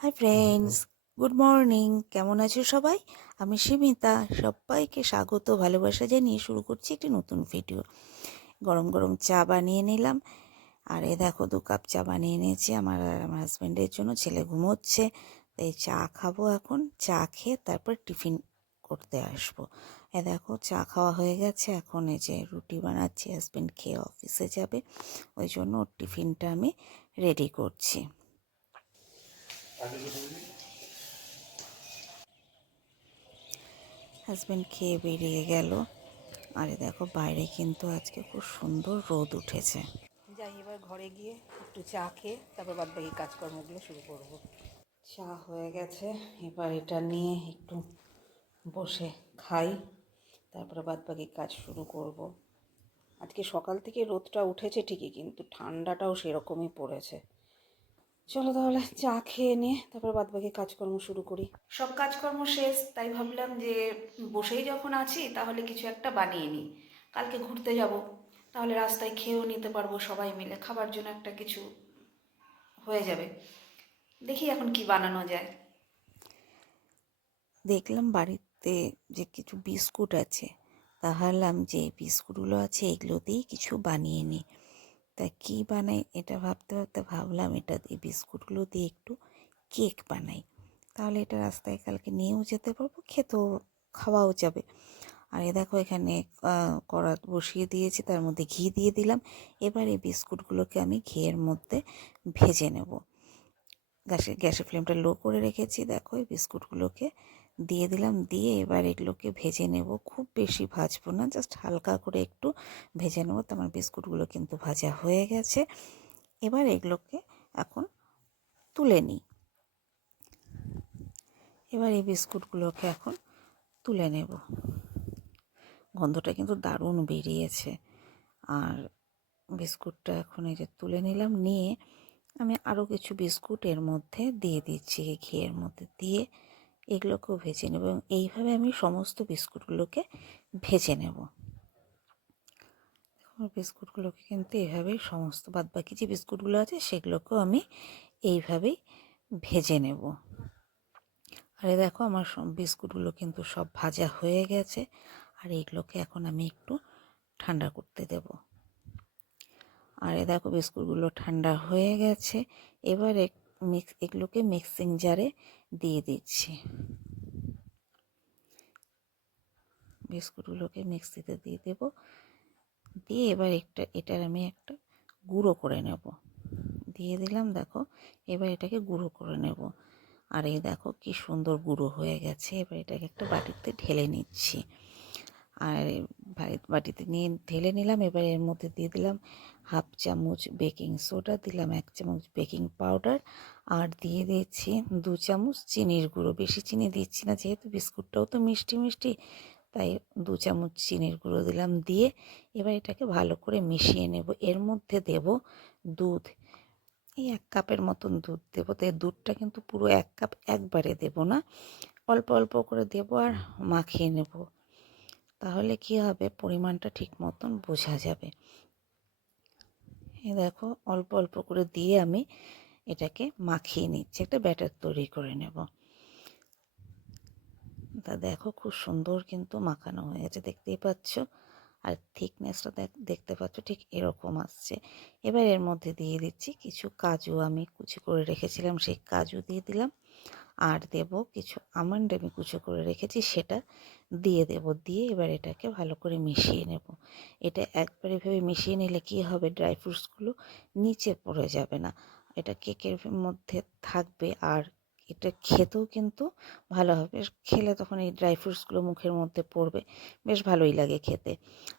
Hi friends, good morning. কেমন আছো সবাই? আমি সীমিতা। সবাইকে স্বাগত ভালোবাসা জানিয়ে শুরু করছি একটি নতুন ভিডিও। গরম গরম চা বানিয়ে নিলাম। আর এ দেখো 2 কাপ চা বানিয়ে নিয়েছি আমার আর আমার হাজব্যান্ডের জন্য। ছেলে ঘুমোচ্ছে, তাই চা খাবো এখন। চা খেয়ে তারপর টিফিন করতে আসবো। এ দেখো চা খাওয়া হয়ে গেছে। এখন এই যে রুটি বানাচ্ছি, হাজব্যান্ড খেয়ে অফিসে যাবে, ওই জন্য ওর টিফিনটা আমি রেডি করছি। হাজব্যান্ড খেয়ে বেরিয়ে গেল। আরে দেখো বাইরে কিন্তু আজকে খুব সুন্দর রোদ উঠেছে। যাই এবার ঘরে গিয়ে একটু চা খেয়ে তারপর বাদবাকি কাজকর্মগুলো শুরু করব। চা হয়ে গেছে, এবার এটা নিয়ে একটু বসে খাই, তারপরে বাদবাকি কাজ শুরু করব। আজকে সকাল থেকে রোদটা উঠেছে ঠিকই, কিন্তু ঠান্ডাটাও সেরকমই পড়েছে। চলো তাহলে চা খেয়ে নিয়ে তারপর বাদবাকি কাজকর্ম শুরু করি। সব কাজকর্ম শেষ, তাই ভাবলাম যে বসেই যখন আছি তাহলে কিছু একটা বানিয়ে নিই। কালকে ঘুরতে যাব, তাহলে রাস্তায় খেয়েও নিতে পারবো, সবাই মিলে খাবার জন্য একটা কিছু হয়ে যাবে। দেখি এখন কি বানানো যায়। দেখলাম বাড়িতে যে কিছু বিস্কুট আছে, তা ভাবলাম যে এই বিস্কুটগুলো আছে এগুলো দিয়েই কিছু বানিয়ে নিই। তা কি বানাই এটা ভাবতে ভাবতে ভাবলাম এই বিস্কুটগুলো দিয়ে একটু কেক বানাই। তাহলে এটা রাস্তায় কালকে নিয়েও যেতে পারবো, খেতেও খাওয়াও যাবে। আর এ দেখো এখানে কড়া বসিয়ে দিয়েছি, তার মধ্যে ঘি দিয়ে দিলাম। এবার এই বিস্কুটগুলোকে আমি ঘিয়ের মধ্যে ভেজে নেব। গ্যাসের ফ্লেমটা লো করে রেখেছি। দেখো এই বিস্কুটগুলোকে দিয়ে দিলাম, দিয়ে এবার এগুলোকে ভেজে নেব। খুব বেশি ভাজবো না, জাস্ট হালকা করে একটু ভেজে নেব। তো আমার বিস্কুটগুলো কিন্তু ভাজা হয়ে গেছে। এবার এগুলোকে এখন তুলে নিই। এবার এই বিস্কুটগুলোকে এখন তুলে নেব। গন্ধটা কিন্তু দারুণ বেরিয়েছে। আর বিস্কুটটা এখন এই যে তুলে নিলাম, নিয়ে আমি আরও কিছু বিস্কুট এর মধ্যে দিয়ে দিচ্ছি। ঘিয়ের মধ্যে দিয়ে এগুলোকেও ভেজে নেব, এবং এইভাবে আমি সমস্ত বিস্কুটগুলোকে ভেজে নেব। বিস্কুটগুলোকে কিন্তু এইভাবেই সমস্ত বাদবাকি যে বিস্কুটগুলো আছে সেগুলোকেও আমি এইভাবেই ভেজে নেব। আরে দেখো আমার বিস্কুটগুলো কিন্তু সব ভাজা হয়ে গেছে। আর এইগুলোকে এখন আমি একটু ঠান্ডা করতে দেব। আর এ দেখো বিস্কুটগুলো ঠান্ডা হয়ে গেছে। এবার এগুলোকে মিক্সিং জারে দিয়ে দিচ্ছি। বিস্কুটগুলোকে মিক্সিতে দিয়ে দেব, দিয়ে এবার এটার আমি একটা গুঁড়ো করে নেব। দিয়ে দিলাম, দেখো এবার এটাকে গুঁড়ো করে নেব। আর এই দেখো কি সুন্দর গুঁড়ো হয়ে গেছে। এবার এটাকে একটা বাটিতে ঢেলে নিচ্ছি। আর বাটিতে নিয়ে ঢেলে নিলাম। এবার এর মধ্যে দিয়ে দিলাম 1/2 চামচ বেকিং সোডা, দিলাম 1 চামচ বেকিং পাউডার, আর দিয়ে দিচ্ছি 2 চামচ চিনির গুঁড়ো। বেশি চিনি দিচ্ছি না, যেহেতু বিস্কুটটাও তো মিষ্টি মিষ্টি, তাই 2 চামচ চিনির গুঁড়ো দিলাম। দিয়ে এবার এটাকে ভালো করে মিশিয়ে নেব। এর মধ্যে দেব দুধ, এই 1 কাপের মতন দুধ দেবো। তো এই দুধটা কিন্তু পুরো 1 কাপ একবারে দেব না, অল্প অল্প করে দেব আর মাখিয়ে নেব। তাহলে কি হবে, পরিমাণটা ঠিক মতন বোঝা যাবে। এই দেখো অল্প অল্প করে দিয়ে আমি এটাকে মাখিয়ে নিচ্ছি, একটা ব্যাটার তৈরি করে নেব। তা দেখো খুব সুন্দর কিন্তু মাখানো হয়ে গেছে, দেখতেই পাচ্ছ। আর থিকনেসটা দেখতে পাচ্ছ ঠিক এরকম আসছে। এবার এর মধ্যে দিয়ে দিচ্ছি কিছু কাজু, আমি কুচি করে রেখেছিলাম সেই কাজু দিয়ে দিলাম। আর দেব কিছু আমন্ড, আমি কুচো করে রেখেছি সেটা দিয়ে দেব। দিয়ে এবার এটাকে ভালো করে মিশিয়ে নেব। এটা একবার এভাবে মিশিয়ে নিলে কি হবে, ড্রাই ফ্রুটসগুলো নিচে পড়ে যাবে না, এটা কেকের মধ্যে থাকবে। আর এটা খেতেও কিন্তু ভালো হবে, খেলে তখন এই ড্রাই ফ্রুটসগুলো মুখের মধ্যে পড়বে, বেশ ভালোই লাগে খেতে।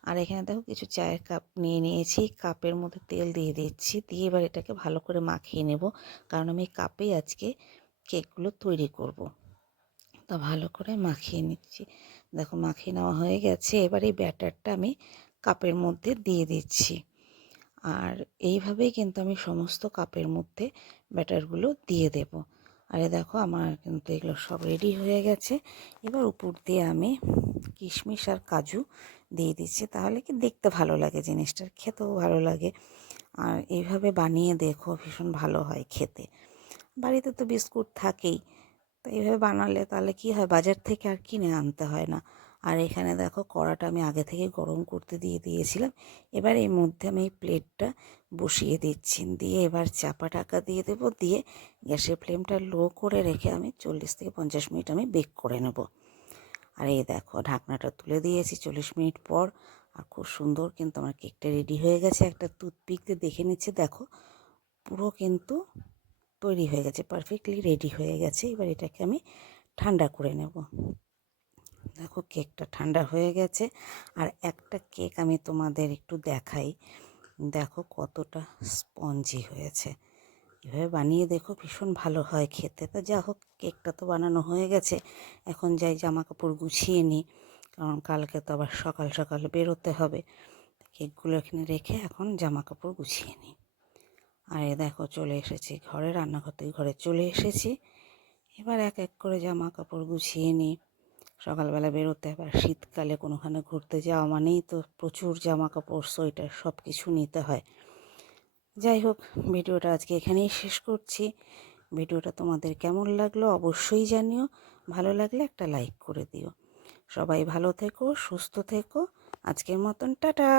আর এখানে দেখো কিছু চায়ের কাপ নিয়ে নিয়েছি, কাপের মধ্যে তেল দিয়ে দিচ্ছি। দিয়ে এবার এটাকে ভালো করে মাখিয়ে নেব, কারণ আমি কাপেই আজকে কেকগুলো তৈরি করব। তা ভালো করে মাখিয়ে নিচ্ছি। দেখো মাখিয়ে নেওয়া হয়ে গেছে। এবার এই ব্যাটারটা আমি কাপের মধ্যে দিয়ে দিচ্ছি। আর এইভাবেই কিন্তু আমি সমস্ত কাপের মধ্যে ব্যাটারগুলো দিয়ে দেব। আরে দেখো আমার কিন্তু এগুলো সব রেডি হয়ে গেছে। এবার উপর দিয়ে আমি কিশমিশ আর কাজু দিয়ে দিচ্ছি, তাহলে কি দেখতে ভালো লাগে জিনিসটার, খেতেও ভালো লাগে। আর এইভাবে বানিয়ে দেখো, ভীষণ ভালো হয় খেতে। বাড়িতে তো বিস্কুট থাকেই, তো এইভাবে বানালে তাহলে কি হয়, বাজার থেকে আর কিনে আনতে হয় না। আর এখানে দেখো কড়াটা আমি আগে থেকে গরম করতে দিয়ে দিয়েছিলাম। এবার এর মধ্যে আমি এই প্লেটটা বসিয়ে দিচ্ছি, দিয়ে এবার চাপা ঢাকা দিয়ে দেবো, দিয়ে গ্যাসের ফ্লেমটা লো করে রেখে আমি 40 থেকে 50 মিনিট আমি বেক করে নেব। আর এই দেখো ঢাকনাটা তুলে দিয়েছি 40 মিনিট পর, আর খুব সুন্দর কিন্তু আমার কেকটা রেডি হয়ে গেছে। একটা টুথপিক দিয়ে দেখে নিচ্ছি, দেখো পুরো কিন্তু তৈরি হয়ে গেছে, পারফেক্টলি রেডি হয়ে গেছে। এবার এটাকে আমি ঠান্ডা করে নেব। দেখো কেকটা ঠান্ডা হয়ে গেছে। আর একটা কেক আমি তোমাদের একটু দেখাই, দেখো কতটা স্পঞ্জি হয়েছে। এভাবে বানিয়ে দেখো, ভীষণ ভালো হয় খেতে। তা যা হোক, কেকটা তো বানানো হয়ে গেছে, এখন যাই জামা কাপড় গুছিয়ে নিই, কারণ কালকে তো আবার সকাল সকাল বেরোতে হবে। কেকগুলো এখানে রেখে এখন জামা কাপড় গুছিয়ে নিই। আর এ দেখো চলে এসেছি ঘরে, রান্নাঘর থেকে ঘরে চলে এসেছি। এবার এক এক করে জামা কাপড় গুছিয়ে নিই। সকালবেলা বেরোতে হবে, আর শীতকালে কোনোখানে ঘুরতে যাওয়া মানেই তো প্রচুর জামা কাপড়, সোয়েটার সব কিছু নিতে হয়। যাই হোক, ভিডিওটা আজকে এখানেই শেষ করছি। ভিডিওটা তোমাদের কেমন লাগলো অবশ্যই জানিও, ভালো লাগলে একটা লাইক করে দিও। সবাই ভালো থেকো, সুস্থ থেকো। আজকের মতন টাটা।